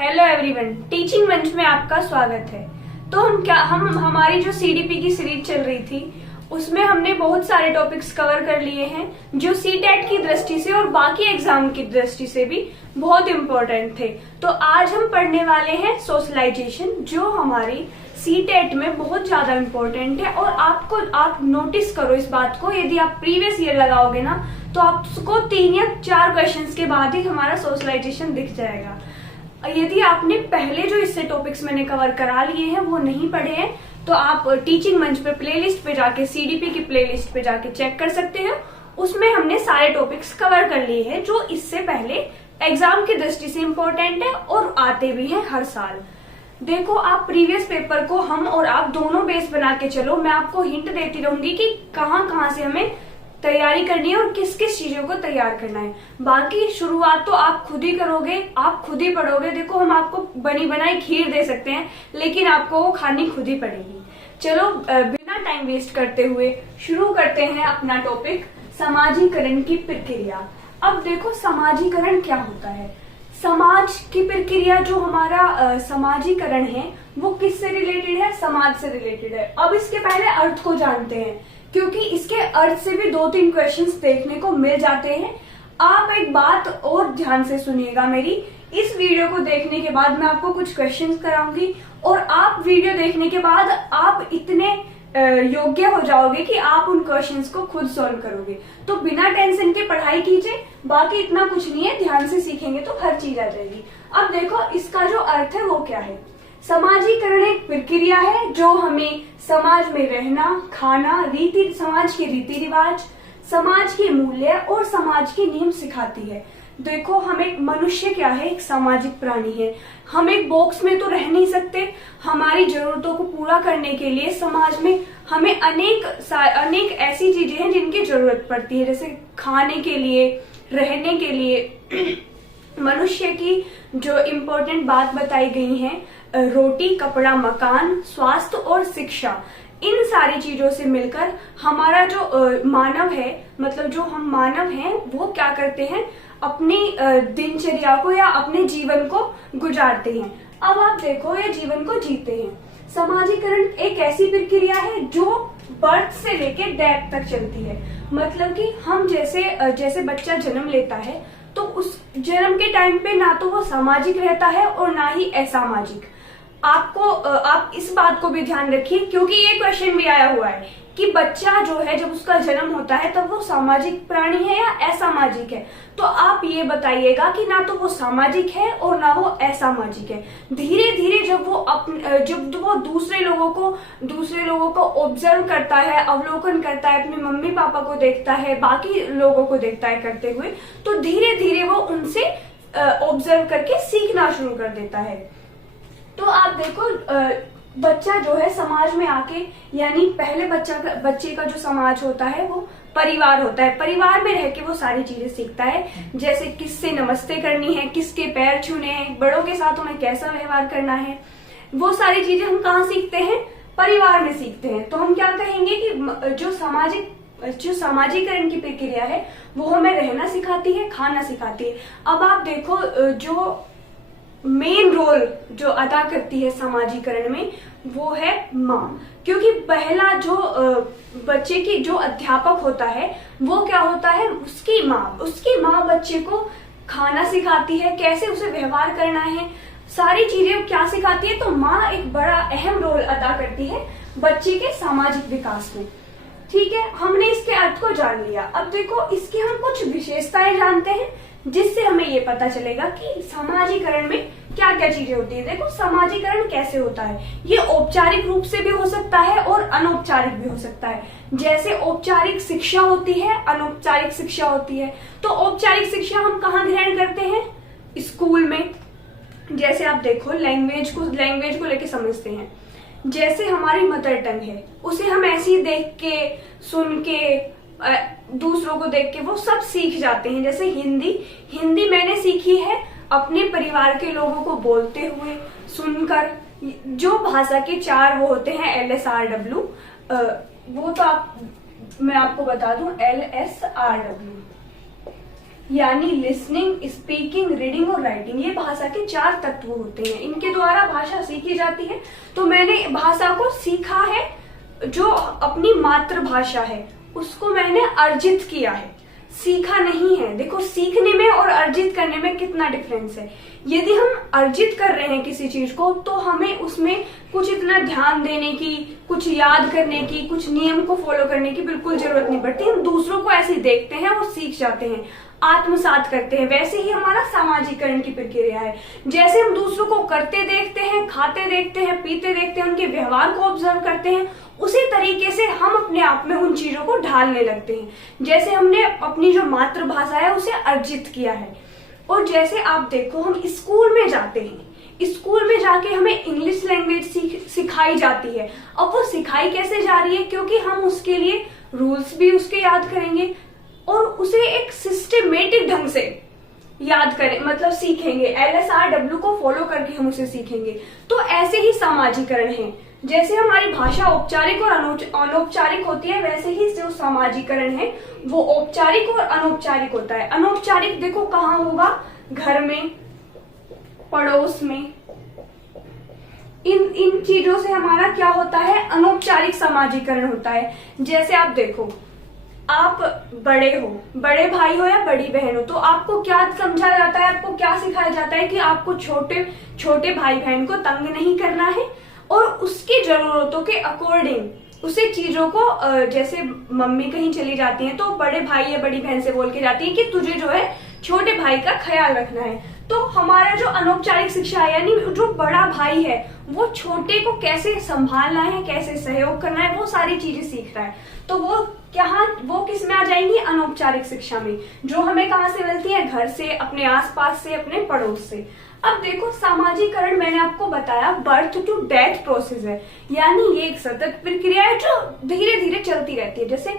Hello everyone, teaching मंच में आपका स्वागत है। तो हम हमारी जो सीडीपी की सीरीज चल रही थी उसमें हमने बहुत सारे टॉपिक्स कवर कर लिए हैं जो सीटेट की दृष्टि से और बाकी एग्जाम की दृष्टि से भी बहुत इम्पोर्टेंट थे। तो आज हम पढ़ने वाले हैं सोशलाइजेशन, जो हमारी सीटेट में बहुत ज्यादा इम्पोर्टेंट है। और आप नोटिस करो इस बात को, यदि आप प्रीवियस ईयर लगाओगे ना तो आपको 3 या 4 क्वेश्चंस के बाद ही हमारा सोशलाइजेशन दिख जाएगा। यदि आपने पहले जो इससे टॉपिक्स मैंने कवर करा लिए हैं वो नहीं पढ़े हैं तो आप टीचिंग मंच पे प्लेलिस्ट पे जाके, सीडीपी की प्लेलिस्ट पे जाके चेक कर सकते हैं। उसमें हमने सारे टॉपिक्स कवर कर लिए हैं जो इससे पहले एग्जाम की दृष्टि से इम्पोर्टेंट है और आते भी हैं हर साल। देखो, आप प्रीवियस पेपर को हम और आप दोनों बेस बना के चलो। मैं आपको हिंट देती रहूंगी कि कहाँ से हमें तैयारी करनी है और किस किस चीजों को तैयार करना है। बाकी शुरुआत तो आप खुद ही करोगे, आप खुद ही पढ़ोगे। देखो, हम आपको बनी बनाई खीर दे सकते हैं लेकिन आपको वो खानी खुद ही पड़ेगी। चलो बिना टाइम वेस्ट करते हुए शुरू करते हैं अपना टॉपिक, समाजीकरण की प्रक्रिया। अब देखो, समाजीकरण क्या होता है। समाज की प्रक्रिया, जो हमारा समाजीकरण है वो किससे रिलेटेड है? समाज से रिलेटेड है। अब इसके पहले अर्थ को जानते हैं, क्योंकि इसके अर्थ से भी 2-3 क्वेश्चंस देखने को मिल जाते हैं। आप एक बात और ध्यान से सुनिएगा मेरी, इस वीडियो को देखने के बाद मैं आपको कुछ क्वेश्चंस कराऊंगी और आप वीडियो देखने के बाद आप इतने योग्य हो जाओगे कि आप उन क्वेश्चंस को खुद सॉल्व करोगे। तो बिना टेंशन के पढ़ाई कीजिए, बाकी इतना कुछ नहीं है, ध्यान से सीखेंगे तो हर चीज आ जाएगी। अब देखो, इसका जो अर्थ है वो क्या है। समाजीकरण एक प्रक्रिया है जो हमें समाज में रहना, खाना, समाज के रीति रिवाज, समाज के मूल्य और समाज के नियम सिखाती है। देखो, हम एक मनुष्य क्या है, एक सामाजिक प्राणी है। हम एक बॉक्स में तो रह नहीं सकते। हमारी जरूरतों को पूरा करने के लिए समाज में हमें अनेक ऐसी चीजें हैं जिनकी जरूरत पड़ती है, जैसे खाने के लिए, रहने के लिए। मनुष्य की जो इम्पोर्टेंट बात बताई गई है, रोटी, कपड़ा, मकान, स्वास्थ्य और शिक्षा, इन सारी चीजों से मिलकर हमारा जो मानव है, मतलब जो हम मानव हैं, वो क्या करते हैं, अपनी दिनचर्या को या अपने जीवन को गुजारते हैं। अब आप देखो, ये जीवन को जीते हैं। समाजीकरण एक ऐसी प्रक्रिया है जो बर्थ से लेकर डेथ तक चलती है। मतलब कि हम जैसे बच्चा जन्म लेता है तो उस जन्म के टाइम पे ना तो वो सामाजिक रहता है और ना ही असामाजिक। आप इस बात को भी ध्यान रखिए, क्योंकि ये क्वेश्चन भी आया हुआ है कि बच्चा जो है जब उसका जन्म होता है तब वो सामाजिक प्राणी है या असामाजिक है। तो आप ये बताइएगा कि ना तो वो सामाजिक है और ना वो असामाजिक है। धीरे धीरे जब वो दूसरे लोगों को ऑब्जर्व करता है, अवलोकन करता है, अपने मम्मी पापा को देखता है, बाकी लोगों को देखता है करते हुए, तो धीरे धीरे वो उनसे ऑब्जर्व करके सीखना शुरू कर देता है। तो आप देखो, बच्चा जो है समाज में आके, यानी पहले बच्चे का जो समाज होता है वो परिवार होता है। परिवार में रह के वो सारी चीजें सीखता है, जैसे किससे नमस्ते करनी है, किसके पैर छूने हैं, बड़ों के साथ हमें कैसा व्यवहार करना है। वो सारी चीजें हम कहाँ सीखते हैं? परिवार में सीखते हैं। तो हम क्या कहेंगे कि जो समाजीकरण की प्रक्रिया है वो हमें रहना सिखाती है, खाना सिखाती है। अब आप देखो, जो मेन रोल जो अदा करती है समाजीकरण में वो है माँ, क्योंकि पहला जो बच्चे की जो अध्यापक होता है वो क्या होता है? उसकी माँ बच्चे को खाना सिखाती है, कैसे उसे व्यवहार करना है, सारी चीजें क्या सिखाती है। तो माँ एक बड़ा अहम रोल अदा करती है बच्चे के सामाजिक विकास में। ठीक है, हमने इसके अर्थ को जान लिया। अब देखो, इसकी हम कुछ विशेषताएं जानते हैं जिससे हमें ये पता चलेगा कि समाजीकरण में क्या क्या चीजें होती है। देखो, समाजीकरण कैसे होता है, ये औपचारिक रूप से भी हो सकता है और अनौपचारिक भी हो सकता है। जैसे औपचारिक शिक्षा होती है, अनौपचारिक शिक्षा होती है। तो औपचारिक शिक्षा हम कहाँ ग्रहण करते हैं? स्कूल में। जैसे आप देखो, लैंग्वेज को लेके समझते हैं। जैसे हमारी मदर टंग है, उसे हम ऐसे ही देख के, सुन के, दूसरों को देख के वो सब सीख जाते हैं। जैसे हिंदी मैंने सीखी है अपने परिवार के लोगों को बोलते हुए, सुनकर। जो भाषा के 4 वो होते हैं, LSRW, वो तो मैं आपको बता दूं, LSRW। यानी लिसनिंग, स्पीकिंग, रीडिंग और राइटिंग। ये भाषा के 4 तत्व होते हैं, इनके द्वारा भाषा सीखी जाती है। तो मैंने भाषा को सीखा है, जो अपनी मातृभाषा है उसको मैंने अर्जित किया है, सीखा नहीं है। देखो, सीखने में और अर्जित करने में कितना डिफरेंस है। यदि हम अर्जित कर रहे हैं किसी चीज को, तो हमें उसमें कुछ इतना ध्यान देने की, कुछ याद करने की, कुछ नियम को फॉलो करने की बिल्कुल जरूरत नहीं पड़ती। हम दूसरों को ऐसे देखते हैं और सीख जाते हैं, आत्मसात करते हैं। वैसे ही हमारा सामाजिकरण की प्रक्रिया है। जैसे हम दूसरों को करते देखते हैं, खाते देखते हैं, पीते देखते हैं, उनके व्यवहार को ऑब्जर्व करते हैं, उसी तरीके से हम अपने आप में उन चीजों को ढालने लगते हैं। जैसे हमने अपनी जो मातृभाषा है उसे अर्जित किया है। और जैसे आप देखो, हम स्कूल में जाते हैं, स्कूल में जाके हमें इंग्लिश लैंग्वेज सिखाई जाती है। अब वो सिखाई कैसे जा रही है? क्योंकि हम उसके लिए रूल्स भी उसके याद करेंगे और उसे एक सिस्टमेटिक ढंग से याद करें, मतलब सीखेंगे। LSRW को फॉलो करके हम उसे सीखेंगे। तो ऐसे ही सामाजिकरण है। जैसे हमारी भाषा औपचारिक और अनौपचारिक होती है, वैसे ही जो सामाजिकरण है वो औपचारिक और अनौपचारिक होता है। अनौपचारिक देखो कहाँ होगा? घर में, पड़ोस में। इन चीजों से हमारा क्या होता है? अनौपचारिक सामाजिकरण होता है। जैसे आप देखो, आप बड़े हो, बड़े भाई हो या बड़ी बहन हो, तो आपको क्या समझा जाता है, आपको क्या सिखाया जाता है कि आपको छोटे भाई बहन को तंग नहीं करना है और उसकी जरूरतों के अकॉर्डिंग उसे चीजों को, जैसे मम्मी कहीं चली जाती हैं तो बड़े भाई या बड़ी बहन से बोल के जाती है कि तुझे जो है छोटे भाई का ख्याल रखना है। तो हमारा जो अनौपचारिक शिक्षा है, यानी जो बड़ा भाई है वो छोटे को कैसे संभालना है, कैसे सहयोग करना है, वो सारी चीजें सीख रहा है। तो वो किस में आ जाएंगी? अनौपचारिक शिक्षा में, जो हमें कहाँ से मिलती है? घर से, अपने आसपास से, अपने पड़ोस से। अब देखो, सामाजिकरण मैंने आपको बताया बर्थ टू डेथ प्रोसेस है, यानी ये एक सतत प्रक्रिया है जो धीरे धीरे चलती रहती है। जैसे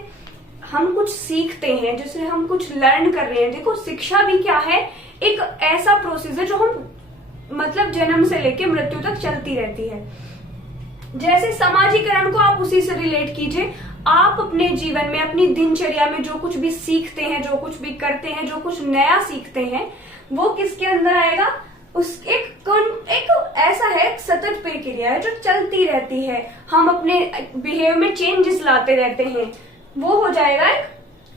हम कुछ सीखते हैं, जैसे हम कुछ लर्न कर रहे हैं। देखो, शिक्षा भी क्या है? एक ऐसा प्रोसेस है जो हम मतलब जन्म से लेके मृत्यु तक चलती रहती है। जैसे सामाजिकरण को आप उसी से रिलेट कीजिए। आप अपने जीवन में, अपनी दिनचर्या में जो कुछ भी सीखते हैं, जो कुछ भी करते हैं, जो कुछ नया सीखते हैं, वो किसके अंदर आएगा? एक ऐसा है, सतत प्रक्रिया है जो चलती रहती है। हम अपने बिहेवियर में चेंजेस लाते रहते हैं, वो हो जाएगा एक,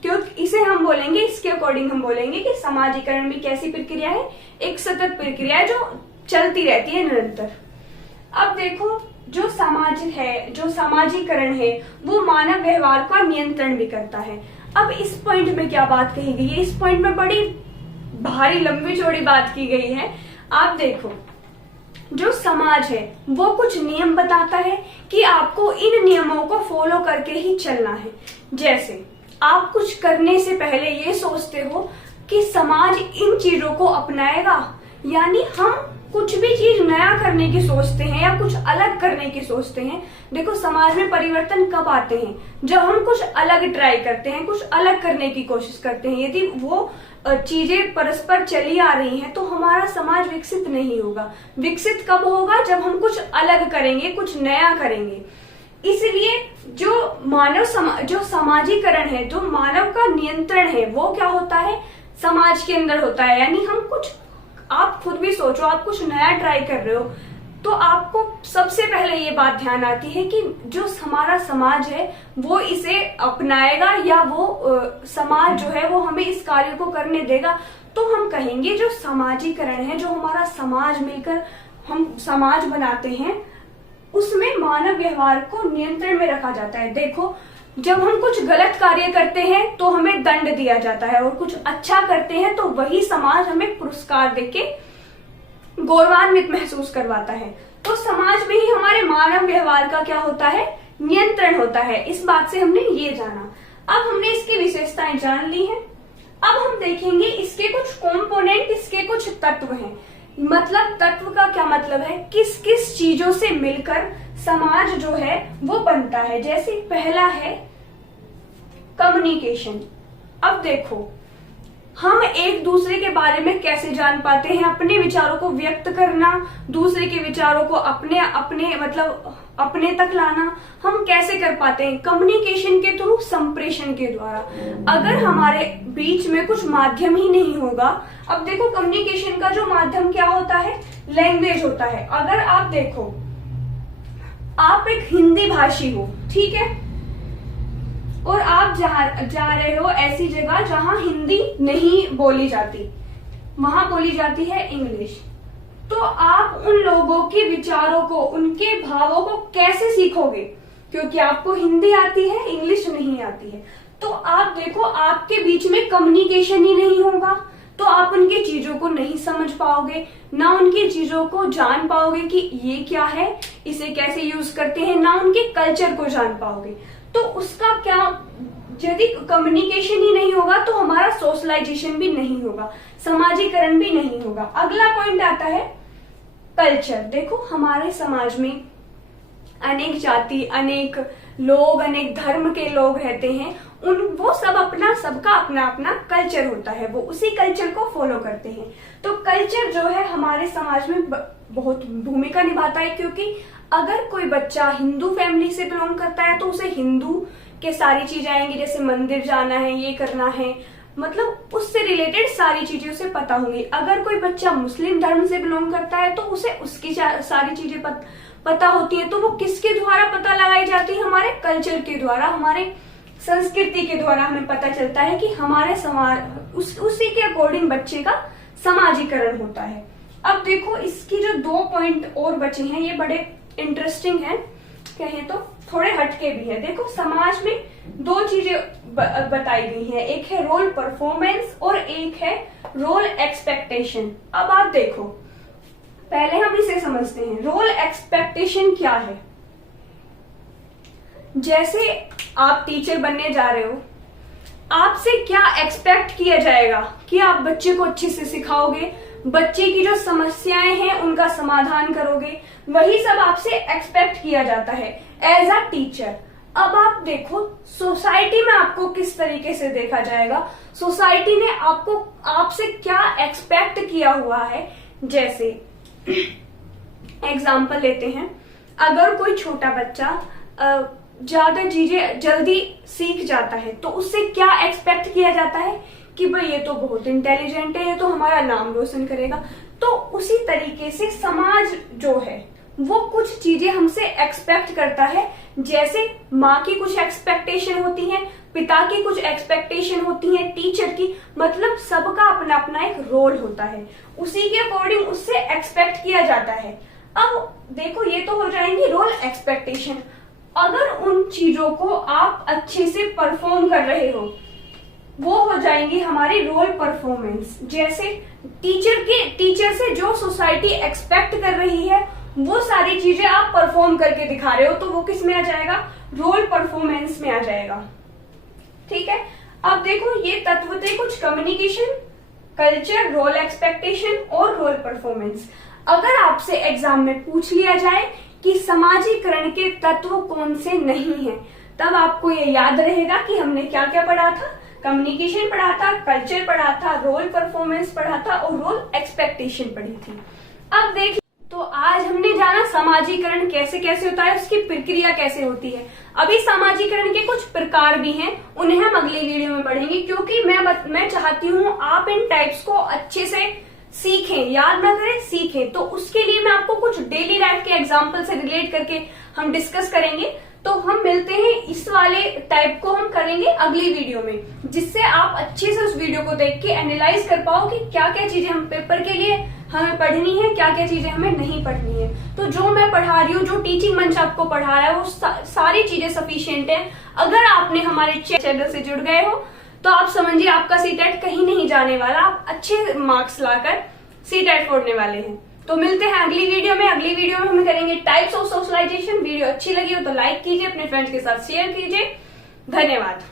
क्योंकि इसे हम बोलेंगे, इसके अकॉर्डिंग हम बोलेंगे कि सामाजिकरण भी कैसी प्रक्रिया है? एक सतत प्रक्रिया है जो चलती रहती है निरंतर। अब देखो, जो सामाजिकरण है वो मानव व्यवहार का नियंत्रण भी करता है। अब इस पॉइंट में क्या बात कही गई है? इस पॉइंट में बड़ी भारी लंबी चौड़ी बात की गई है। आप देखो, जो समाज है वो कुछ नियम बताता है कि आपको इन नियमों को फॉलो करके ही चलना है। जैसे आप कुछ करने से पहले ये सोचते हो कि समाज इन चीजों को अपनाएगा, यानी हम कुछ भी चीज नया करने की सोचते हैं या कुछ अलग करने की सोचते हैं। देखो, समाज में परिवर्तन कब आते हैं? जब हम कुछ अलग ट्राई करते हैं, कुछ अलग करने की कोशिश करते हैं। यदि वो चीजें परस्पर चली आ रही हैं तो हमारा समाज विकसित नहीं होगा। विकसित कब होगा? जब हम कुछ अलग करेंगे, कुछ नया करेंगे। इसलिए जो सामाजिकरण है, जो मानव का नियंत्रण है, वो क्या होता है? समाज के अंदर होता है। यानी हम कुछ, आप खुद भी सोचो, आप कुछ नया ट्राई कर रहे हो तो आपको सबसे पहले ये बात ध्यान आती है कि जो हमारा समाज है वो इसे अपनाएगा या वो समाज जो है वो हमें इस कार्य को करने देगा। तो हम कहेंगे जो सामाजिकरण है, जो हमारा समाज मिलकर हम समाज बनाते हैं, उसमें मानव व्यवहार को नियंत्रण में रखा जाता है। देखो, जब हम कुछ गलत कार्य करते हैं तो हमें दंड दिया जाता है, और कुछ अच्छा करते हैं तो वही समाज हमें पुरस्कार देके गौरवान्वित महसूस करवाता है। तो समाज में ही हमारे मानव व्यवहार का क्या होता है? नियंत्रण होता है। इस बात से हमने ये जाना। अब हमने इसकी विशेषताएं जान ली हैं। अब हम देखेंगे इसके कुछ कंपोनेंट, इसके कुछ तत्व हैं। मतलब तत्व का क्या मतलब है? किस किस चीजों से मिलकर समाज जो है वो बनता है। जैसे पहला है कम्युनिकेशन। अब देखो, हम एक दूसरे के बारे में कैसे जान पाते हैं? अपने विचारों को व्यक्त करना, दूसरे के विचारों को अपने मतलब अपने तक लाना हम कैसे कर पाते हैं? कम्युनिकेशन के थ्रू, संप्रेषण के द्वारा। अगर हमारे बीच में कुछ माध्यम ही नहीं होगा, अब देखो कम्युनिकेशन का जो माध्यम क्या होता है? लैंग्वेज होता है। अगर आप देखो, आप एक हिंदी भाषी हो, ठीक है, और आप जा रहे हो ऐसी जगह जहां हिंदी नहीं बोली जाती, वहां बोली जाती है इंग्लिश, तो आप उन लोगों के विचारों को, उनके भावों को कैसे सीखोगे? क्योंकि आपको हिंदी आती है, इंग्लिश नहीं आती है। तो आप देखो, आपके बीच में कम्युनिकेशन ही नहीं होगा, तो आप उनकी चीजों को नहीं समझ पाओगे, ना उनकी चीजों को जान पाओगे कि ये क्या है, इसे कैसे यूज करते हैं, ना उनके कल्चर को जान पाओगे। तो उसका क्या, यदि कम्युनिकेशन ही नहीं होगा तो हमारा सोशलाइजेशन भी नहीं होगा, समाजीकरण भी नहीं होगा। अगला पॉइंट आता है कल्चर। देखो हमारे समाज में अनेक जाति, अनेक लोग, अनेक धर्म के लोग रहते हैं, वो सब सबका अपना अपना कल्चर होता है, वो उसी कल्चर को फॉलो करते हैं। तो कल्चर जो है हमारे समाज में बहुत भूमिका निभाता है, क्योंकि अगर कोई बच्चा हिंदू फैमिली से बिलोंग करता है तो उसे हिंदू के सारी चीजें आएंगी, जैसे मंदिर जाना है, ये करना है, मतलब उससे रिलेटेड सारी चीजें उसे पता होंगी। अगर कोई बच्चा मुस्लिम धर्म से बिलोंग करता है तो उसे उसकी सारी चीजें पता होती है। तो वो किसके द्वारा पता लगाई जाती है? हमारे कल्चर के द्वारा, हमारे संस्कृति के द्वारा हमें पता चलता है कि हमारे समाज उसी के अकॉर्डिंग बच्चे का समाजीकरण होता है। अब देखो इसकी जो 2 पॉइंट और बचे हैं, ये बड़े इंटरेस्टिंग हैं, कहें तो थोड़े हटके भी है। देखो समाज में 2 चीजें बताई गई हैं, एक है रोल परफॉर्मेंस और एक है रोल एक्सपेक्टेशन। अब आप देखो, पहले हम इसे समझते हैं। रोल एक्सपेक्टेशन क्या है? जैसे आप टीचर बनने जा रहे हो, आपसे क्या एक्सपेक्ट किया जाएगा कि आप बच्चे को अच्छे से सिखाओगे, बच्चे की जो समस्याएं हैं उनका समाधान करोगे, वही सब आपसे एक्सपेक्ट किया जाता है एज अ टीचर। अब आप देखो सोसाइटी में आपको किस तरीके से देखा जाएगा, सोसाइटी ने आपसे क्या एक्सपेक्ट किया हुआ है। जैसे एग्जाम्पल लेते हैं, अगर कोई छोटा बच्चा ज्यादा चीजें जल्दी सीख जाता है तो उससे क्या एक्सपेक्ट किया जाता है कि भाई ये तो बहुत इंटेलिजेंट है, ये तो हमारा नाम रोशन करेगा। तो उसी तरीके से समाज जो है वो कुछ चीजें हमसे एक्सपेक्ट करता है, जैसे माँ की कुछ एक्सपेक्टेशन होती है, पिता की कुछ एक्सपेक्टेशन होती है, टीचर की, मतलब सबका अपना अपना एक रोल होता है, उसी के अकॉर्डिंग उससे एक्सपेक्ट किया जाता है। अब देखो ये तो हो जाएंगी रोल एक्सपेक्टेशन। अगर उन चीजों को आप अच्छे से परफॉर्म कर रहे हो, वो हो जाएंगी हमारी रोल परफॉर्मेंस। जैसे टीचर से जो सोसाइटी एक्सपेक्ट कर रही है वो सारी चीजें आप परफॉर्म करके दिखा रहे हो, तो वो किस में आ जाएगा? रोल परफॉर्मेंस में आ जाएगा। ठीक है, अब देखो ये तत्व थे कुछ, कम्युनिकेशन, कल्चर, रोल एक्सपेक्टेशन और रोल परफॉर्मेंस। अगर आपसे एग्जाम में पूछ लिया जाए कि समाजीकरण के तत्व कौन से नहीं हैं, तब आपको ये याद रहेगा कि हमने क्या क्या पढ़ा था। कम्युनिकेशन पढ़ा था, कल्चर पढ़ा था, रोल परफॉर्मेंस पढ़ा था और रोल एक्सपेक्टेशन पढ़ी थी। अब देखिए, तो आज हमने जाना समाजीकरण कैसे कैसे होता है, उसकी प्रक्रिया कैसे होती है। अभी समाजीकरण के कुछ प्रकार भी हैं, उन्हें हम अगली वीडियो में पढ़ेंगे, क्योंकि मैं चाहती हूँ आप इन टाइप्स को अच्छे से सीखें, याद ना करें, सीखें। तो उसके लिए मैं आपको कुछ डेली लाइफ के एग्जाम्पल से रिलेट करके हम डिस्कस करेंगे। तो हम मिलते हैं, इस वाले टाइप को हम करेंगे अगली वीडियो में, जिससे आप अच्छे से उस वीडियो को देख के एनालाइज कर पाओ कि क्या क्या चीजें हम पेपर के लिए हमें पढ़नी है, क्या क्या चीजें हमें नहीं पढ़नी है। तो जो मैं पढ़ा रही हूँ, जो टीचिंग मंच आपको पढ़ा रहा है, वो सारी चीजें सफिशिएंट है। अगर आपने हमारे चैनल से जुड़ गए हो तो आप समझिए आपका सीटेट कहीं नहीं जाने वाला, आप अच्छे मार्क्स लाकर सीटेट फोड़ने वाले हैं। तो मिलते हैं अगली वीडियो में। अगली वीडियो में हम करेंगे टाइप्स ऑफ सोशलाइजेशन। वीडियो अच्छी लगी हो तो लाइक कीजिए, अपने फ्रेंड्स के साथ शेयर कीजिए। धन्यवाद।